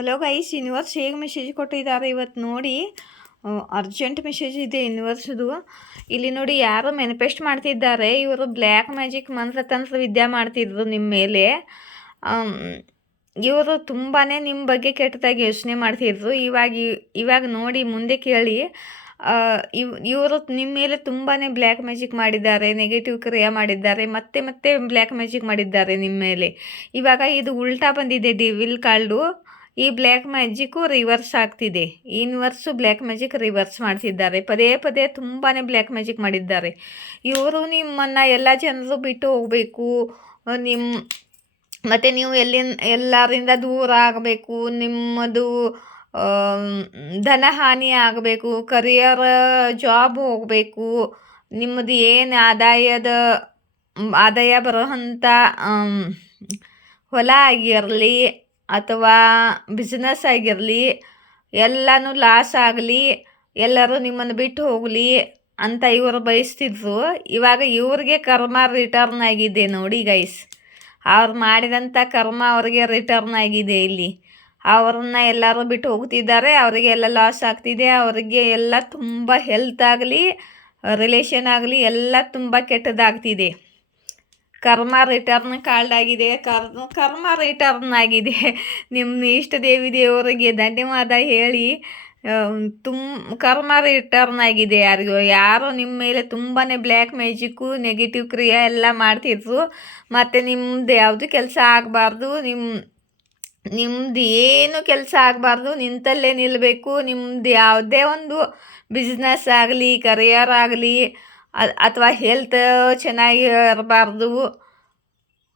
Hello guys, universe ಹೇಗೆ message ಕೊಟ್ಟಿದ್ದಾರೆ ಇವತ್ತು ನೋಡಿ. ಅರ್ಜೆಂಟ್ ಮೆಸೇಜ್ ಇದೆ ಯೂನಿವರ್ಸ್ದು. ಇಲ್ಲಿ ನೋಡಿ, ಯಾರು ಮ್ಯಾನಿಫೆಸ್ಟ್ ಮಾಡ್ತಿದ್ದಾರೆ. ಇವರು ಬ್ಲ್ಯಾಕ್ ಮ್ಯಾಜಿಕ್ ಮಂತ್ರತಂತ್ರ ವಿದ್ಯೆ ಮಾಡ್ತಿದ್ರು ನಿಮ್ಮ ಮೇಲೆ. ಇವರು ತುಂಬಾ ನಿಮ್ಮ ಬಗ್ಗೆ ಕೆಟ್ಟದಾಗಿ ಯೋಚನೆ ಮಾಡ್ತಿದ್ರು. ಇವಾಗ ನೋಡಿ, ಮುಂದೆ ಕೇಳಿ. ಇವರು ನಿಮ್ಮ ಮೇಲೆ ತುಂಬಾ ಬ್ಲ್ಯಾಕ್ ಮ್ಯಾಜಿಕ್ ಮಾಡಿದ್ದಾರೆ, ನೆಗೆಟಿವ್ ಕ್ರಿಯೆ ಮಾಡಿದ್ದಾರೆ, ಮತ್ತೆ ಬ್ಲ್ಯಾಕ್ ಮ್ಯಾಜಿಕ್ ಮಾಡಿದ್ದಾರೆ ನಿಮ್ಮ ಮೇಲೆ. ಇವಾಗ ಇದು ಉಲ್ಟಾ ಬಂದಿದೆ, ಡಿವಿಲ್ ಕಾರ್ಡು. ಈ ಬ್ಲ್ಯಾಕ್ ಮ್ಯಾಜಿಕ್ಕು ರಿವರ್ಸ್ ಆಗ್ತಿದೆ. ಯೂನಿವರ್ಸು ಬ್ಲ್ಯಾಕ್ ಮ್ಯಾಜಿಕ್ ರಿವರ್ಸ್ ಮಾಡ್ತಿದ್ದಾರೆ. ಪದೇ ತುಂಬಾ ಬ್ಲ್ಯಾಕ್ ಮ್ಯಾಜಿಕ್ ಮಾಡಿದ್ದಾರೆ. ಇವರು ನಿಮ್ಮನ್ನು ಎಲ್ಲ ಜನರು ಬಿಟ್ಟು ಹೋಗಬೇಕು, ಮತ್ತು ನೀವು ಎಲ್ಲರಿಂದ ದೂರ ಆಗಬೇಕು, ನಿಮ್ಮದು ಧನಹಾನಿ ಆಗಬೇಕು, ಕರಿಯರ್ ಜಾಬ್ ಹೋಗಬೇಕು, ನಿಮ್ಮದು ಏನು ಆದಾಯ ಬರೋವಂಥ ಹೊಲ ಆಗಿರಲಿ ಅಥವಾ ಬಿಸ್ನೆಸ್ ಆಗಿರಲಿ, ಎಲ್ಲನೂ ಲಾಸ್ ಆಗಲಿ, ಎಲ್ಲರೂ ನಿಮ್ಮನ್ನು ಬಿಟ್ಟು ಹೋಗಲಿ ಅಂತ ಇವರು ಬಯಸ್ತಿದ್ರು. ಇವಾಗ ಇವ್ರಿಗೆ ಕರ್ಮ ರಿಟರ್ನ್ ಆಗಿದೆ ನೋಡಿ ಗೈಸ್. ಅವ್ರು ಮಾಡಿದಂಥ ಕರ್ಮ ಅವರಿಗೆ ರಿಟರ್ನ್ ಆಗಿದೆ. ಇಲ್ಲಿ ಅವ್ರನ್ನ ಎಲ್ಲರೂ ಬಿಟ್ಟು ಹೋಗ್ತಿದ್ದಾರೆ, ಅವರಿಗೆ ಎಲ್ಲ ಲಾಸ್ ಆಗ್ತಿದೆ. ಅವರಿಗೆ ಎಲ್ಲ ತುಂಬ ಹೆಲ್ತ್ ಆಗಲಿ, ರಿಲೇಷನ್ ಆಗಲಿ, ಎಲ್ಲ ತುಂಬ ಕೆಟ್ಟದಾಗ್ತಿದೆ. ಕರ್ಮ ರಿಟರ್ನ್ ಕಾರ್ಡ್ ಆಗಿದೆ. ಕರ್ಮ ರಿಟರ್ನ್ ಆಗಿದೆ. ನಿಮ್ಮ ಇಷ್ಟ ದೇವರಿಗೆ ಧನ್ಯವಾದ ಹೇಳಿ. ಕರ್ಮ ರಿಟರ್ನ್ ಆಗಿದೆ. ಯಾರೋ ನಿಮ್ಮ ಮೇಲೆ ತುಂಬಾ ಬ್ಲ್ಯಾಕ್ ಮ್ಯಾಜಿಕ್ಕು, ನೆಗೆಟಿವ್ ಕ್ರಿಯೆ ಎಲ್ಲ ಮಾಡ್ತಿದ್ರು. ಮತ್ತು ನಿಮ್ಮದು ಯಾವುದು ಕೆಲಸ ಆಗಬಾರ್ದು, ನಿಮ್ಮದು ಏನು ಕೆಲಸ ಆಗಬಾರ್ದು, ನಿಂತಲ್ಲೇ ನಿಲ್ಲಬೇಕು. ನಿಮ್ಮದು ಯಾವುದೇ ಒಂದು ಬಿಸ್ನೆಸ್ ಆಗಲಿ, ಕರಿಯರ್ ಆಗಲಿ, ಅಥವಾ ಹೆಲ್ತ್ ಚೆನ್ನಾಗಿ ಇರಬಾರ್ದು,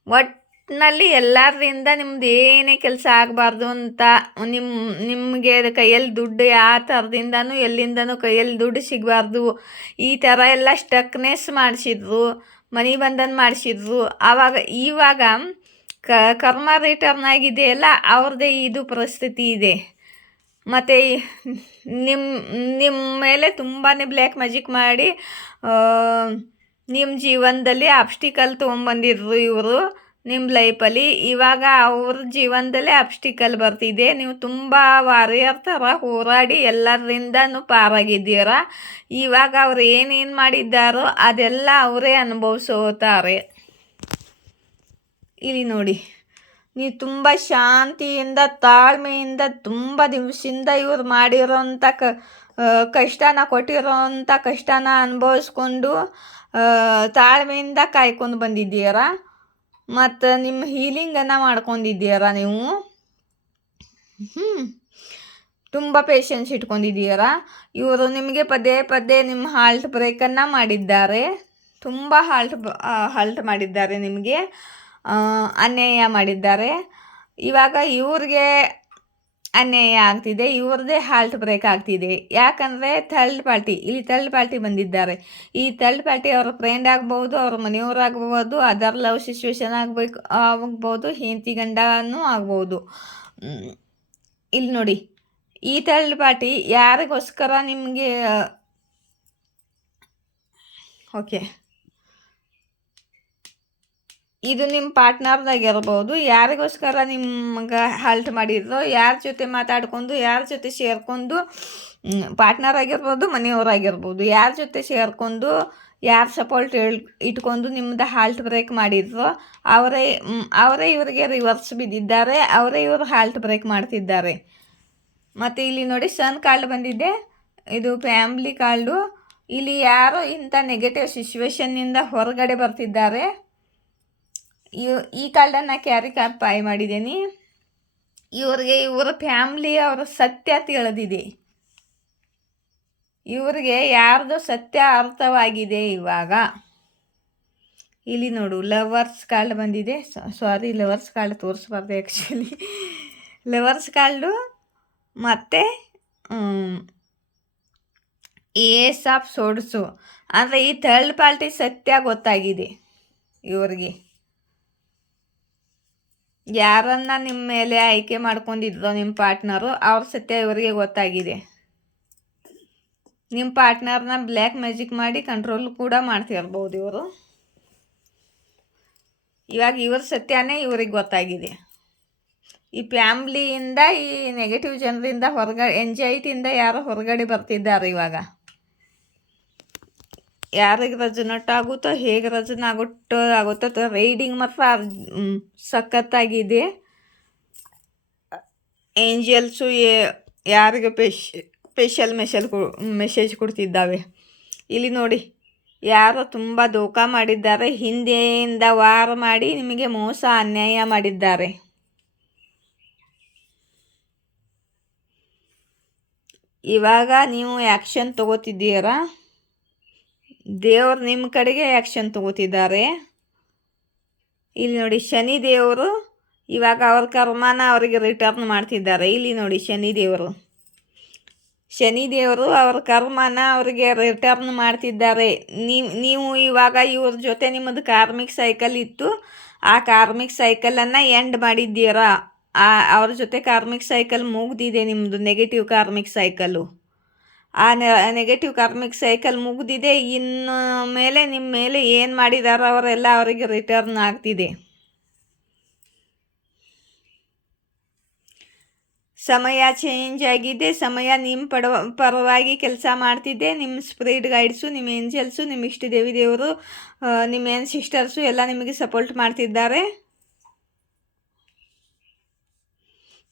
ಒಟ್ಟಿನಲ್ಲಿ ಎಲ್ಲರಿಂದ ನಿಮ್ದು ಏನೇ ಕೆಲಸ ಆಗಬಾರ್ದು ಅಂತ ನಿಮಗೆ ಕೈಯಲ್ಲಿ ದುಡ್ಡು ಯಾವ ಥರದಿಂದನೂ ಎಲ್ಲಿಂದನೂ ಕೈಯಲ್ಲಿ ದುಡ್ಡು ಸಿಗಬಾರ್ದು. ಈ ಥರ ಎಲ್ಲ ಸ್ಟಕ್ನೆಸ್ ಮಾಡಿಸಿದ್ರು, ಮನಿ ಬಂಧನ ಮಾಡಿಸಿದ್ರು. ಇವಾಗ ಕರ್ಮ ರಿಟರ್ನ್ ಆಗಿದೆಯಲ್ಲ, ಅವ್ರದ್ದೇ ಇದು ಪರಿಸ್ಥಿತಿ ಇದೆ. ಮತ್ತು ನಿಮ್ಮ ಮೇಲೆ ತುಂಬಾ ಬ್ಲ್ಯಾಕ್ ಮ್ಯಾಜಿಕ್ ಮಾಡಿ ನಿಮ್ಮ ಜೀವನದಲ್ಲಿ ಆಬ್ಸ್ಟಿಕಲ್ ತೊಗೊಂಬಂದಿದ್ರು ಇವರು ನಿಮ್ಮ ಲೈಫಲ್ಲಿ. ಇವಾಗ ಅವ್ರ ಜೀವನದಲ್ಲೇ ಆಬ್ಸ್ಟಿಕಲ್ ಬರ್ತಿದೆ. ನೀವು ತುಂಬ ವಾರಿಯರ್ ಥರ ಹೋರಾಡಿ ಎಲ್ಲರಿಂದನೂ ಪಾರಾಗಿದ್ದೀರ. ಇವಾಗ ಅವ್ರು ಏನೇನು ಮಾಡಿದ್ದಾರೋ ಅದೆಲ್ಲ ಅವರೇ ಅನುಭವಿಸೋತಾರೆ. ಇಲ್ಲಿ ನೋಡಿ, ನೀವು ತುಂಬ ಶಾಂತಿಯಿಂದ, ತಾಳ್ಮೆಯಿಂದ, ತುಂಬ ದಿವಸದಿಂದ ಇವ್ರು ಮಾಡಿರೋಂಥ ಕೊಟ್ಟಿರೋಂಥ ಕಷ್ಟನ ಅನುಭವಿಸ್ಕೊಂಡು ತಾಳ್ಮೆಯಿಂದ ಕಾಯ್ಕೊಂಡು ಬಂದಿದ್ದೀರ. ಮತ್ತು ನಿಮ್ಮ ಹೀಲಿಂಗನ್ನು ಮಾಡ್ಕೊಂಡಿದ್ದೀರ. ನೀವು ತುಂಬ ಪೇಷನ್ಸ್ ಇಟ್ಕೊಂಡಿದ್ದೀರ. ಇವರು ನಿಮಗೆ ಪದೇ ನಿಮ್ಮ ಹಾಲ್ಟ್ ಬ್ರೇಕನ್ನು ಮಾಡಿದ್ದಾರೆ. ತುಂಬ ಹಾಲ್ಟ್ ಮಾಡಿದ್ದಾರೆ, ನಿಮಗೆ ಅನ್ಯಾಯ ಮಾಡಿದ್ದಾರೆ. ಇವಾಗ ಇವ್ರಿಗೆ ಅನ್ಯಾಯ ಆಗ್ತಿದೆ, ಇವ್ರದ್ದೇ ಹಾಲ್ಟ್ ಬ್ರೇಕ್ ಆಗ್ತಿದೆ. ಯಾಕಂದರೆ ಥರ್ಡ್ ಪಾರ್ಟಿ ಬಂದಿದ್ದಾರೆ. ಈ ಥರ್ಡ್ ಪಾರ್ಟಿ ಅವ್ರ ಫ್ರೆಂಡ್ ಆಗ್ಬೋದು, ಅವ್ರ ಮನೆಯವರಾಗ್ಬೋದು, ಅದರ್ ಲವ್ ಸಿಚುವೇಶನ್ ಆಗ್ಬೋದು, ಹೆಂಡತಿ ಗಂಡನೂ ಆಗ್ಬೋದು. ಇಲ್ಲಿ ನೋಡಿ, ಈ ಥರ್ಡ್ ಪಾರ್ಟಿ ಯಾರಿಗೋಸ್ಕರ ನಿಮಗೆ ಓಕೆ, ಇದು ನಿಮ್ಮ ಪಾರ್ಟ್ನರ್ದಾಗಿರ್ಬೋದು. ಯಾರಿಗೋಸ್ಕರ ನಿಮ್ಗೆ ಹಾಲ್ಟ್ ಮಾಡಿದ್ರು, ಯಾರ ಜೊತೆ ಮಾತಾಡ್ಕೊಂಡು, ಯಾರ ಜೊತೆ ಸೇರ್ಕೊಂಡು, ಪಾರ್ಟ್ನರ್ ಆಗಿರ್ಬೋದು, ಮನೆಯವರಾಗಿರ್ಬೋದು, ಯಾರ ಜೊತೆ ಸೇರ್ಕೊಂಡು, ಯಾರು ಸಪೋರ್ಟ್ ಇಟ್ಕೊಂಡು ನಿಮ್ಮದು ಹಾಲ್ಟ್ ಬ್ರೇಕ್ ಮಾಡಿದ್ರು, ಅವರೇ ಇವರಿಗೆ ರಿವರ್ಸ್ ಬಿದ್ದಿದ್ದಾರೆ. ಅವರೇ ಇವರು ಹಾಲ್ಟ್ ಬ್ರೇಕ್ ಮಾಡ್ತಿದ್ದಾರೆ. ಮತ್ತು ಇಲ್ಲಿ ನೋಡಿ, ಸನ್ ಕಾರ್ಡ್ ಬಂದಿದೆ. ಇದು ಫ್ಯಾಮ್ಲಿ ಕಾರ್ಡು. ಇಲ್ಲಿ ಯಾರೋ ಇಂಥ ನೆಗೆಟಿವ್ ಸಿಚುವೇಶನ್ನಿಂದ ಹೊರಗಡೆ ಬರ್ತಿದ್ದಾರೆ. ಈ ಕಾರ್ಡನ್ನು ಕ್ಯಾರಿ ಪಾಯ್ ಮಾಡಿದ್ದೀನಿ. ಇವರ ಫ್ಯಾಮ್ಲಿ ಅವರ ಸತ್ಯ ತಿಳಿದಿದೆ. ಇವರಿಗೆ ಯಾರ್ದು ಸತ್ಯ ಅರ್ಥವಾಗಿದೆ. ಇವಾಗ ಇಲ್ಲಿ ನೋಡು, ಲವರ್ಸ್ ಕಾರ್ಡ್ ಬಂದಿದೆ. ಸಾರಿ, ಲವರ್ಸ್ ಕಾರ್ಡ್ ತೋರಿಸ್ಬಾರ್ದು ಆ್ಯಕ್ಚುಲಿ. ಲವರ್ಸ್ ಕಾರ್ಡು ಮತ್ತು ಏಸ್ ಆಫ್ ಸೋಡ್ಸು. ಅಂದರೆ ಈ ಥರ್ಡ್ ಪಾರ್ಟಿ ಸತ್ಯ ಗೊತ್ತಾಗಿದೆ ಇವರಿಗೆ. ಯಾರನ್ನ ನಿಮ್ಮ ಮೇಲೆ ಆಯ್ಕೆ ಮಾಡ್ಕೊಂಡಿದ್ರೋ ನಿಮ್ಮ ಪಾರ್ಟ್ನರು, ಅವ್ರ ಸತ್ಯ ಇವರಿಗೆ ಗೊತ್ತಾಗಿದೆ. ನಿಮ್ಮ ಪಾರ್ಟ್ನರ್ನ ಬ್ಲ್ಯಾಕ್ ಮ್ಯಾಜಿಕ್ ಮಾಡಿ ಕಂಟ್ರೋಲ್ ಕೂಡ ಮಾಡ್ತಿರ್ಬೋದು ಇವರು. ಇವಾಗ ಇವ್ರ ಸತ್ಯನೇ ಇವ್ರಿಗೆ ಗೊತ್ತಾಗಿದೆ. ಈ ಫ್ಯಾಮ್ಲಿಯಿಂದ ಈ ನೆಗೆಟಿವ್ ಜನರಿಂದ ಎಂಜೈಟಿಯಿಂದ ಯಾರು ಹೊರಗಡೆ ಬರ್ತಿದ್ದಾರೆ ಇವಾಗ. ಯಾರಿಗೆ ರೆಸೊನೇಟ್ ಆಗುತ್ತೋ, ಹೇಗೆ ಆಗುತ್ತೋ ರೈಡಿಂಗ್ ಮಾತ್ರ ಸಖತ್ತಾಗಿದೆ. ಏಂಜಲ್ಸು ಯಾರಿಗೆ ಸ್ಪೆಷಲ್ ಮೆಸೇಜ್ ಕೊಡ್ತಿದ್ದಾವೆ. ಇಲ್ಲಿ ನೋಡಿ, ಯಾರು ತುಂಬ ಧೋಖ ಮಾಡಿದ್ದಾರೆ, ಹಿಂದೆಯಿಂದ ವಾರ ಮಾಡಿ ನಿಮಗೆ ಮೋಸ ಅನ್ಯಾಯ ಮಾಡಿದ್ದಾರೆ. ಇವಾಗ ನೀವು ಆ್ಯಕ್ಷನ್ ತಗೋತಿದ್ದೀರಾ, ದೇವರು ನಿಮ್ಮ ಕಡೆಗೆ ಆ್ಯಕ್ಷನ್ ತಗೋತಿದ್ದಾರೆ. ಇಲ್ಲಿ ನೋಡಿ, ಶನಿ ದೇವರು ಇವಾಗ ಅವ್ರ ಕರ್ಮನ ಅವರಿಗೆ ರಿಟರ್ನ್ ಮಾಡ್ತಿದ್ದಾರೆ. ಇಲ್ಲಿ ನೋಡಿ, ಶನಿ ದೇವರು ಅವ್ರ ಕರ್ಮನ ಅವರಿಗೆ ರಿಟರ್ನ್ ಮಾಡ್ತಿದ್ದಾರೆ. ನೀವು ಇವಾಗ ಇವ್ರ ಜೊತೆ ನಿಮ್ಮದು ಕಾರ್ಮಿಕ್ ಸೈಕಲ್ ಇತ್ತು, ಆ ಕಾರ್ಮಿಕ್ ಸೈಕಲನ್ನು ಎಂಡ್ ಮಾಡಿದ್ದೀರಾ. ಅವ್ರ ಜೊತೆ ಕಾರ್ಮಿಕ್ ಸೈಕಲ್ ಮುಗ್ದಿದೆ, ನಿಮ್ಮದು ನೆಗೆಟಿವ್ ಕಾರ್ಮಿಕ್ ಸೈಕಲ್ಲು. ಆ ನೆಗೆಟಿವ್ ಕಾರ್ಮಿಕ್ ಸೈಕಲ್ ಮುಗ್ದಿದೆ. ಇನ್ನು ಮೇಲೆ ನಿಮ್ಮ ಮೇಲೆ ಏನು ಮಾಡಿದಾರೋ ಅವರೆಲ್ಲ ಅವರಿಗೆ ರಿಟರ್ನ್ ಆಗ್ತಿದೆ. ಸಮಯ ಚೇಂಜ್ ಆಗಿದೆ. ಸಮಯ ನಿಮ್ಮ ಪರವಾಗಿ ಕೆಲಸ ಮಾಡ್ತಿದೆ. ನಿಮ್ಮ ಸ್ಪಿರಿಟ್ ಗೈಡ್ಸು, ನಿಮ್ಮ ಏಂಜಲ್ಸು, ನಿಮ್ಮ ಇಷ್ಟ ದೇವರು, ನಿಮ್ಮ ಸಿಸ್ಟರ್ಸು ಎಲ್ಲ ನಿಮಗೆ ಸಪೋರ್ಟ್ ಮಾಡ್ತಿದ್ದಾರೆ.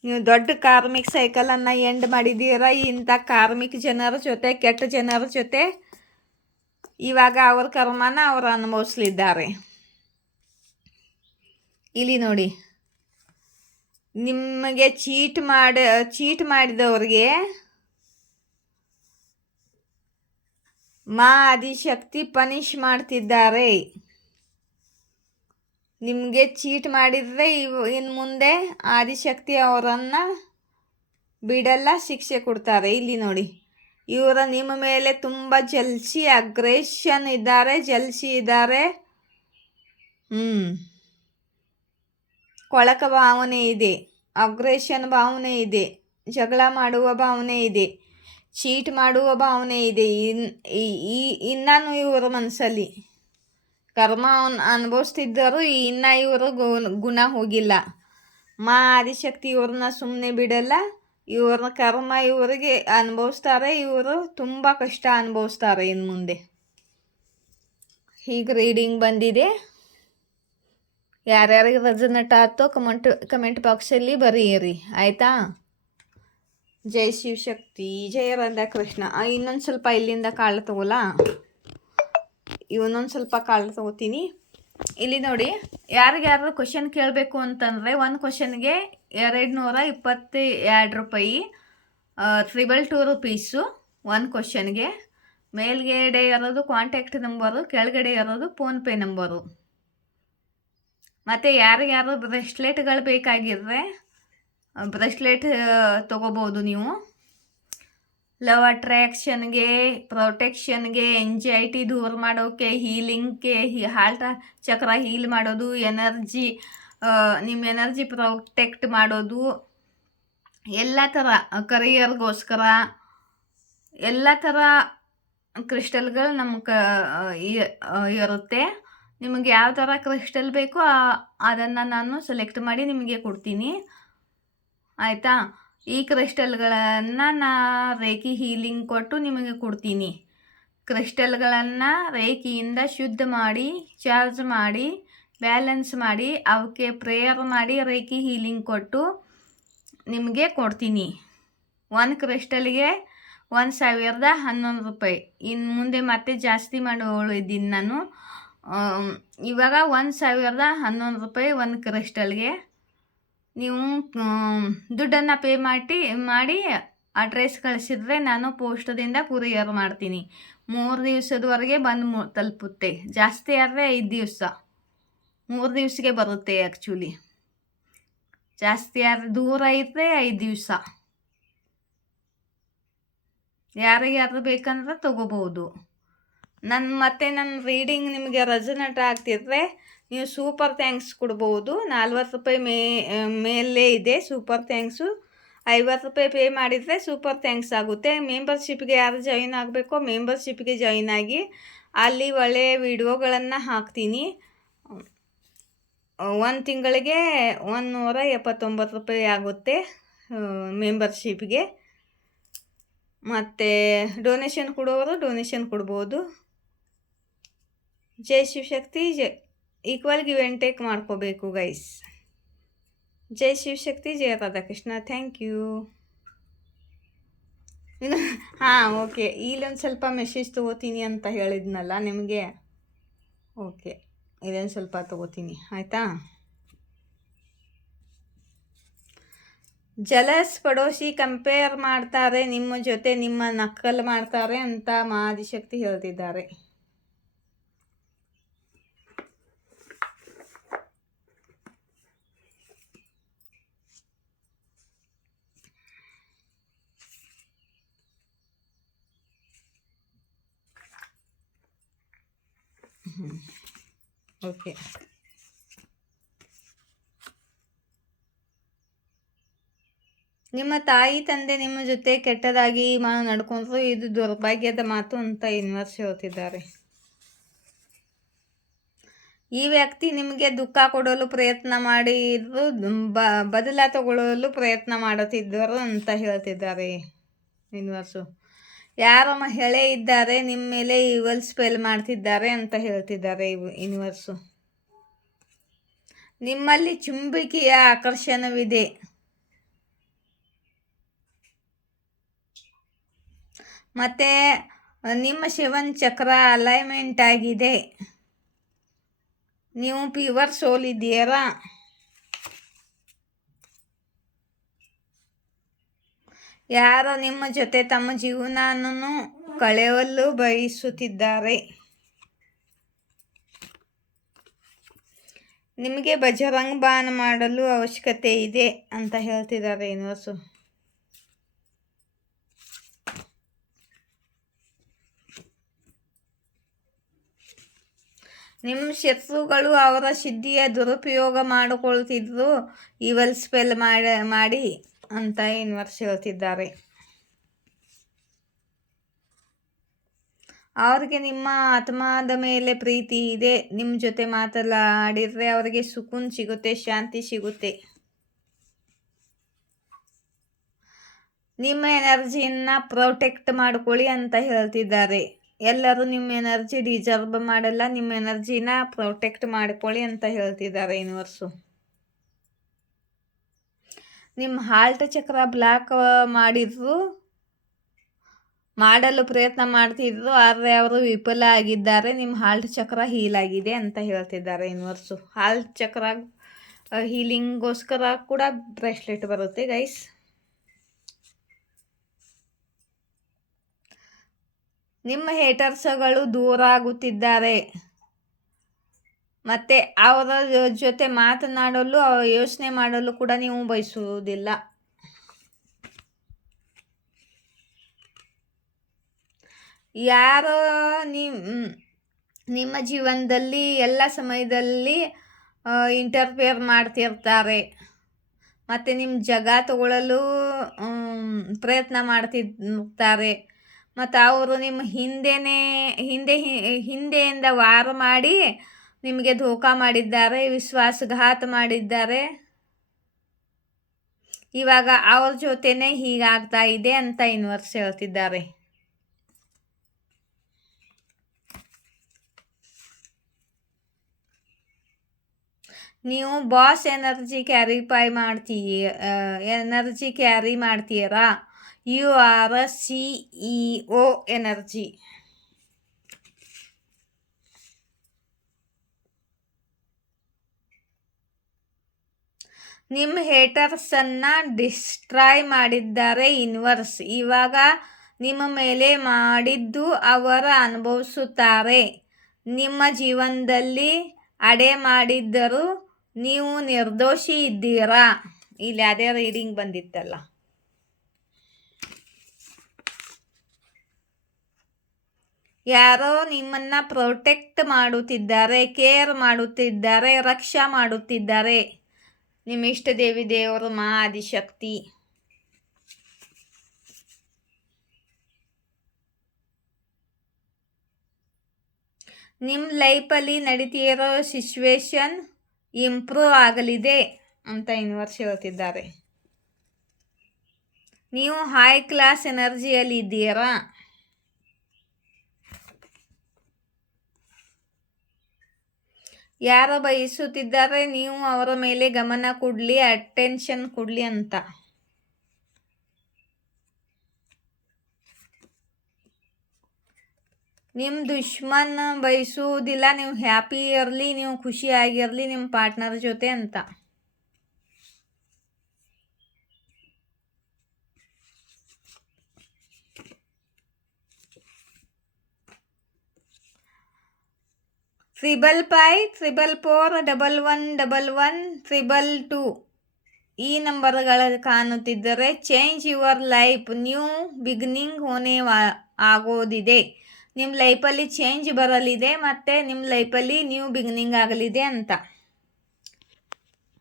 ನೀವು ದೊಡ್ಡ ಕಾರ್ಮಿಕ್ ಸೈಕಲನ್ನು ಎಂಡ್ ಮಾಡಿದ್ದೀರಾ. ಇಂಥ ಕಾರ್ಮಿಕ್ ಜನರ ಜೊತೆ, ಕೆಟ್ಟ ಜನರ ಜೊತೆ ಇವಾಗ ಅವ್ರ ಕರ್ಮನ ಅವರು ಅನುಭವಿಸ್ಲಿದ್ದಾರೆ. ಇಲ್ಲಿ ನೋಡಿ, ನಿಮಗೆ ಚೀಟ್ ಮಾಡಿದವ್ರಿಗೆ ಆದಿಶಕ್ತಿ ಪನಿಷ್ ಮಾಡ್ತಿದ್ದಾರೆ. ನಿಮಗೆ ಚೀಟ್ ಮಾಡಿದರೆ ಇನ್ನು ಮುಂದೆ ಆದಿಶಕ್ತಿ ಅವರನ್ನು ಬಿಡಲ್ಲ, ಶಿಕ್ಷೆ ಕೊಡ್ತಾರೆ. ಇಲ್ಲಿ ನೋಡಿ, ನಿಮ್ಮ ಮೇಲೆ ತುಂಬ ಅಗ್ರೆಷನ್ ಇದ್ದಾರೆ, ಇದ್ದಾರೆ. ಕೊಳಕ ಭಾವನೆ ಇದೆ, ಅಗ್ರೆಷನ್ ಭಾವನೆ ಇದೆ, ಜಗಳ ಮಾಡುವ ಭಾವನೆ ಇದೆ, ಚೀಟ್ ಮಾಡುವ ಭಾವನೆ ಇದೆ. ಇನ್ನೂ ಇವರ ಮನಸ್ಸಲ್ಲಿ ಕರ್ಮ ಅನುಭವಿಸ್ತಿದ್ದರು. ಇನ್ನು ಇವರು ಗುಣ ಹೋಗಿಲ್ಲ. ಆದಿಶಕ್ತಿ ಇವ್ರನ್ನ ಸುಮ್ಮನೆ ಬಿಡಲ್ಲ. ಇವ್ರನ್ನ ಕರ್ಮ ಇವರಿಗೆ ಅನುಭವಿಸ್ತಾರೆ. ಇವರು ತುಂಬ ಕಷ್ಟ ಅನುಭವಿಸ್ತಾರೆ ಇನ್ನು ಮುಂದೆ. ಹೀಗೆ ರೀಡಿಂಗ್ ಬಂದಿದೆ. ಯಾರ್ಯಾರಿಗೆ ರೆಸೊನೇಟ್ ಆಯ್ತೋ ಕಮೆಂಟ್ ಬಾಕ್ಸಲ್ಲಿ ಬರೆಯಿರಿ, ಆಯಿತಾ? ಜೈ ಶಿವಶಕ್ತಿ, ಜಯ ರಾಧಾಕೃಷ್ಣ. ಇನ್ನೊಂದು ಸ್ವಲ್ಪ ಇಲ್ಲಿಂದ ಕಾಳು ತಗೋಲ್ಲ, ಇವನೊಂದು ಸ್ವಲ್ಪ ಕಾಳು ತಗೋತೀನಿ. ಇಲ್ಲಿ ನೋಡಿ, ಯಾರಿಗಾರು ಕ್ವಶನ್ ಕೇಳಬೇಕು ಅಂತಂದರೆ ಒಂದು ಕ್ವಶನ್ಗೆ 222 ರೂಪಾಯಿ, 222 ರುಪೀಸು ಒಂದು ಕ್ವಶನ್ಗೆ. ಮೇಲ್ಗಡೆ ಇರೋದು ಕಾಂಟ್ಯಾಕ್ಟ್ ನಂಬರು, ಕೆಳಗಡೆ ಇರೋದು ಫೋನ್ಪೇ ನಂಬರು. ಮತ್ತು ಯಾರಿಗಾರು ಬ್ರೆಸ್ಲೆಟ್ಗಳು ಬೇಕಾಗಿದ್ರೆ ಬ್ರೆಸ್ಲೆಟ್ ತೊಗೋಬೋದು ನೀವು. ಲವ್ ಅಟ್ರ್ಯಾಕ್ಷನ್ಗೆ, ಪ್ರೊಟೆಕ್ಷನ್ಗೆ, ಎಂಜೈಟಿ ದೂರ ಮಾಡೋಕ್ಕೆ, ಹೀಲಿಂಗ್ಗೆ, ಹಾರ್ಟ್ ಚಕ್ರ ಹೀಲ್ ಮಾಡೋದು, ನಿಮ್ಮ ಎನರ್ಜಿ ಪ್ರೊಟೆಕ್ಟ್ ಮಾಡೋದು, ಎಲ್ಲ ಥರ ಕರಿಯರ್ಗೋಸ್ಕರ ಎಲ್ಲ ಥರ ಕ್ರಿಸ್ಟಲ್ಗಳು ಇರುತ್ತೆ. ನಿಮಗೆ ಯಾವ ಥರ ಕ್ರಿಸ್ಟಲ್ ಬೇಕೋ ಅದನ್ನು ನಾನು ಸೆಲೆಕ್ಟ್ ಮಾಡಿ ನಿಮಗೆ ಕೊಡ್ತೀನಿ, ಆಯಿತಾ? ಈ ಕ್ರಿಸ್ಟಲ್ಗಳನ್ನು ರೇಖಿ ಹೀಲಿಂಗ್ ಕೊಟ್ಟು ನಿಮಗೆ ಕೊಡ್ತೀನಿ. ಕ್ರಿಸ್ಟಲ್ಗಳನ್ನು ರೇಖಿಯಿಂದ ಶುದ್ಧ ಮಾಡಿ, ಚಾರ್ಜ್ ಮಾಡಿ, ಬ್ಯಾಲೆನ್ಸ್ ಮಾಡಿ, ಅವಕ್ಕೆ ಪ್ರೇಯರ್ ಮಾಡಿ, ರೇಖಿ ಹೀಲಿಂಗ್ ಕೊಟ್ಟು ನಿಮಗೆ ಕೊಡ್ತೀನಿ. ಒಂದು ಕ್ರಿಸ್ಟಲ್ಗೆ 1011 ರೂಪಾಯಿ. ಇನ್ನು ಮುಂದೆ ಮತ್ತೆ ಜಾಸ್ತಿ ಮಾಡೋಳು ಇದ್ದೀನಿ ನಾನು. ಇವಾಗ 1011 ರೂಪಾಯಿ ಒಂದು ಕ್ರಿಸ್ಟಲ್ಗೆ. ನೀವು ದುಡ್ಡನ್ನು ಪೇ ಮಾಡಿ ಅಡ್ರೆಸ್ ಕಳಿಸಿದ್ರೆ ನಾನು ಪೋಸ್ಟದಿಂದ ಕೊರಿಯರ್ ಮಾಡ್ತೀನಿ. 3 ದಿವಸದವರೆಗೆ ಬಂದು ತಲುಪುತ್ತೆ. ಜಾಸ್ತಿ ಆದರೆ 5 ದಿವಸ, 3 ದಿವಸಕ್ಕೆ ಬರುತ್ತೆ ಆ್ಯಕ್ಚುಲಿ. ಜಾಸ್ತಿ ಆದರೆ ದೂರ ಇದ್ದರೆ 5 ದಿವಸ. ಯಾರಿಗಾದ್ರೂ ಬೇಕಂದ್ರೆ ತೊಗೋಬೋದು. ನನ್ನ ರೀಡಿಂಗ್ ನಿಮಗೆ ರೆಸೊನೇಟ್ ಆಗ್ತಿದ್ರೆ ನೀವು ಸೂಪರ್ ಥ್ಯಾಂಕ್ಸ್ ಕೊಡ್ಬೋದು. 40 ರೂಪಾಯಿ ಮೇಲೆ ಇದೆ ಸೂಪರ್ ಥ್ಯಾಂಕ್ಸು. 50 ರೂಪಾಯಿ ಪೇ ಮಾಡಿದರೆ ಸೂಪರ್ ಥ್ಯಾಂಕ್ಸ್ ಆಗುತ್ತೆ. ಮೆಂಬರ್ಶಿಪ್ಗೆ ಯಾರು ಜಾಯಿನ್ ಆಗಬೇಕೋ ಮೆಂಬರ್ಶಿಪ್ಗೆ ಜಾಯಿನ್ ಆಗಿ. ಅಲ್ಲಿ ಒಳ್ಳೆಯ ವಿಡಿಯೋಗಳನ್ನು ಹಾಕ್ತೀನಿ. ಒಂದು ತಿಂಗಳಿಗೆ 179 ರೂಪಾಯಿ ಆಗುತ್ತೆ ಮೆಂಬರ್ಶಿಪ್ಗೆ. ಮತ್ತು ಡೊನೇಷನ್ ಕೊಡೋರು ಡೊನೇಷನ್ ಕೊಡ್ಬೋದು. ಜೈ Shivashakti, equal give and take ಮಾಡ್ಕೋಬೇಕು ಗೈಸ್. ಜೈ ಶಿವಶಕ್ತಿ, ಜಯ ರಾಧಾಕೃಷ್ಣ. Thank you. ಹಾಂ, ಓಕೆ. ಇಲ್ಲೊಂದು ಸ್ವಲ್ಪ ಮೆಸೇಜ್ ತೊಗೋತೀನಿ ಅಂತ ಹೇಳಿದ್ನಲ್ಲ ನಿಮಗೆ. ಓಕೆ, ಇದೊಂದು ಸ್ವಲ್ಪ ತೊಗೋತೀನಿ, ಆಯಿತಾ. ಜಲಸ್ ಪಡೋಶಿ ಕಂಪೇರ್ ಮಾಡ್ತಾರೆ ನಿಮ್ಮ ಜೊತೆ, ನಿಮ್ಮ ನಕಲ್ ಮಾಡ್ತಾರೆ ಅಂತ ಮಹಾದಿಶಕ್ತಿ ಹೇಳ್ತಿದ್ದಾರೆ. ಓಕೆ, ನಿಮ್ಮ ತಾಯಿ ತಂದೆ ನಿಮ್ಮ ಜೊತೆ ಕೆಟ್ಟದಾಗಿ ನಡ್ಕೊಂಡ್ರು, ಇದು ದುರ್ಭಾಗ್ಯದ ಮಾತು ಅಂತ ಯೂನಿವರ್ಸ್ ಹೇಳ್ತಿದ್ದಾರೆ. ಈ ವ್ಯಕ್ತಿ ನಿಮಗೆ ದುಃಖ ಕೊಡಲು ಪ್ರಯತ್ನ ಮಾಡಿದ್ರು, ಬದಲ ತಗೊಳ್ಳಲು ಪ್ರಯತ್ನ ಮಾಡುತ್ತಿದ್ದರು ಅಂತ ಹೇಳ್ತಿದ್ದಾರೆ ಯೂನಿವರ್ಸು. ಯಾರ ಮಹಿಳೆ ಇದ್ದಾರೆ ನಿಮ್ಮ ಮೇಲೆ ಈವಲ್ ಸ್ಪೆಲ್ ಮಾಡ್ತಿದ್ದಾರೆ ಅಂತ ಹೇಳ್ತಿದ್ದಾರೆ ಯೂನಿವರ್ಸು. ನಿಮ್ಮಲ್ಲಿ ಚುಂಬಕಿಯ ಆಕರ್ಷಣವಿದೆ. ಮತ್ತು ನಿಮ್ಮ ಶಿವನ್ ಚಕ್ರ ಅಲೈನ್ಮೆಂಟ್ ಆಗಿದೆ. ನೀವು ಪ್ಯೂರ್ ಸೋಲ್ ಇದ್ದೀರಾ. ಯಾರೋ ನಿಮ್ಮ ಜೊತೆ ತಮ್ಮ ಜೀವನವನ್ನು ಕಳೆಯಲು ಬಯಸುತ್ತಿದ್ದಾರೆ. ನಿಮಗೆ ಬಜರಂಗ್ ಬಾನ್ ಮಾಡಲು ಅವಶ್ಯಕತೆ ಇದೆ ಅಂತ ಹೇಳ್ತಿದ್ದಾರೆ ಯೂನಿವರ್ಸು. ನಿಮ್ಮ ಶತ್ರುಗಳು ಅವರ ಸಿದ್ಧಿಯ ದುರುಪಯೋಗ ಮಾಡಿಕೊಳ್ತಿದ್ರು, ಈವಲ್ ಸ್ಪೆಲ್ ಮಾಡಿ ಅಂತ ಯೂನಿವರ್ಸ್ ಹೇಳ್ತಿದ್ದಾರೆ. ಅವ್ರಿಗೆ ನಿಮ್ಮ ಆತ್ಮದ ಮೇಲೆ ಪ್ರೀತಿ ಇದೆ. ನಿಮ್ಮ ಜೊತೆ ಮಾತನಾಡಿದರೆ ಅವರಿಗೆ ಸುಕೂನ್ ಸಿಗುತ್ತೆ, ಶಾಂತಿ ಸಿಗುತ್ತೆ. ನಿಮ್ಮ ಎನರ್ಜಿಯನ್ನು ಪ್ರೊಟೆಕ್ಟ್ ಮಾಡ್ಕೊಳ್ಳಿ ಅಂತ ಹೇಳ್ತಿದ್ದಾರೆ. ಎಲ್ಲರೂ ನಿಮ್ಮ ಎನರ್ಜಿ ಡಿಸರ್ವ್ ಮಾಡಲ್ಲ, ನಿಮ್ಮ ಎನರ್ಜಿನ ಪ್ರೊಟೆಕ್ಟ್ ಮಾಡ್ಕೊಳ್ಳಿ ಅಂತ ಹೇಳ್ತಿದ್ದಾರೆ ಯೂನಿವರ್ಸು. ನಿಮ್ಮ ಹಾರ್ಟ್ ಚಕ್ರ ಬ್ಲಾಕ್ ಮಾಡಲು ಪ್ರಯತ್ನ ಮಾಡ್ತಿದ್ರು, ಆದರೆ ಅವರು ವಿಫಲ ಆಗಿದ್ದಾರೆ. ನಿಮ್ಮ ಹಾರ್ಟ್ ಚಕ್ರ ಹೀಲ್ ಆಗಿದೆ ಅಂತ ಹೇಳ್ತಿದ್ದಾರೆ ಯೂನಿವರ್ಸು. ಹಾರ್ಟ್ ಚಕ್ರ ಹೀಲಿಂಗ್ಗೋಸ್ಕರ ಕೂಡ ಬ್ರೇಸ್ಲೆಟ್ ಬರುತ್ತೆ ಗೈಸ್. ನಿಮ್ಮ ಹೇಟರ್ಸ್ಗಳು ದೂರ ಆಗುತ್ತಿದ್ದಾರೆ, ಮತ್ತು ಅವರ ಜೊತೆ ಮಾತನಾಡಲು ಯೋಚನೆ ಮಾಡಲು ಕೂಡ ನೀವು ಬಯಸುವುದಿಲ್ಲ. ಯಾರೋ ನಿಮ್ಮ ಜೀವನದಲ್ಲಿ ಎಲ್ಲ ಸಮಯದಲ್ಲಿ ಇಂಟರ್ಫಿಯರ್ ಮಾಡ್ತಿರ್ತಾರೆ, ಮತ್ತು ನಿಮ್ಮ ಜಾಗ ತಗೊಳ್ಳಲು ಪ್ರಯತ್ನ ಮಾಡ್ತಿರ್ತಾರೆ. ಮತ್ತು ಅವರು ನಿಮ್ಮ ಹಿಂದೆಯಿಂದ ವಾರ ಮಾಡಿ ನಿಮಗೆ ಧೋಖಾ ಮಾಡಿದ್ದಾರೆ, ವಿಶ್ವಾಸಘಾತ ಮಾಡಿದ್ದಾರೆ. ಇವಾಗ ಅವ್ರ ಜೊತೆನೇ ಹೀಗಾಗ್ತಾ ಇದೆ ಅಂತ ಯೂನಿವರ್ಸ್ ಹೇಳ್ತಿದ್ದಾರೆ. ನೀವು ಬಾಸ್ ಎನರ್ಜಿ ಕ್ಯಾರಿ ಮಾಡ್ತೀರಾ. You are a CEO energy. ನಿಮ್ಮ ಹೇಟರ್ಸನ್ನು ಡಿಸ್ಟ್ರಾಯ್ ಮಾಡಿದ್ದಾರೆ ಯೂನಿವರ್ಸ್. ಇವಾಗ ನಿಮ್ಮ ಮೇಲೆ ಮಾಡಿದ್ದು ಅವರು ಅನುಭವಿಸುತ್ತಾರೆ. ನಿಮ್ಮ ಜೀವನದಲ್ಲಿ ಅಡೆ ಮಾಡಿದ್ದರೂ ನೀವು ನಿರ್ದೋಷಿ ಇದ್ದೀರಾ. ಇಲ್ಲಿ ಅದೇ ರೀಡಿಂಗ್ ಬಂದಿತ್ತಲ್ಲ. ಯಾರೋ ನಿಮ್ಮನ್ನು ಪ್ರೊಟೆಕ್ಟ್ ಮಾಡುತ್ತಿದ್ದಾರೆ, ಕೇರ್ ಮಾಡುತ್ತಿದ್ದಾರೆ, ರಕ್ಷಾ ಮಾಡುತ್ತಿದ್ದಾರೆ. ನಿಮ್ಮ ಇಷ್ಟ ದೇವರು ಆದಿಶಕ್ತಿ. ನಿಮ್ಮ ಲೈಫಲ್ಲಿ ನಡೀತಿರೋ ಸಿಚುವೇಶನ್ ಇಂಪ್ರೂವ್ ಆಗಲಿದೆ ಅಂತ ಯೂನಿವರ್ಸ್ ಹೇಳ್ತಿದ್ದಾರೆ. ನೀವು ಹೈ ಕ್ಲಾಸ್ ಎನರ್ಜಿಯಲ್ಲಿ ಇದ್ದೀರಾ. ಯಾರೋ ಬಯಸುತ್ತಿದ್ದಾರೆ ನೀವು ಅವರ ಮೇಲೆ ಗಮನ ಕೊಡಲಿ, ಅಟೆನ್ಷನ್ ಕೊಡಲಿ ಅಂತ. ನಿಮ್ಮ ದುಶ್ಮನ್ ಬಯಸುವುದಿಲ್ಲ ನೀವು ಹ್ಯಾಪಿ ಇರಲಿ, ನೀವು ಖುಷಿಯಾಗಿರಲಿ ನಿಮ್ಮ ಪಾರ್ಟ್ನರ್ ಜೊತೆ ಅಂತ. $55544111122 ಈ ನಂಬರ್ಗಳು ಕಾಣುತ್ತಿದ್ದರೆ change your life, new beginning ಆಗೋದಿದೆ. ನಿಮ್ಮ ಲೈಫಲ್ಲಿ ಚೇಂಜ್ ಬರಲಿದೆ ಮತ್ತು ನಿಮ್ಮ ಲೈಫಲ್ಲಿ ನ್ಯೂ ಬಿಗಿನಿಂಗ್ ಆಗಲಿದೆ ಅಂತ.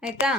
ಆಯಿತಾ?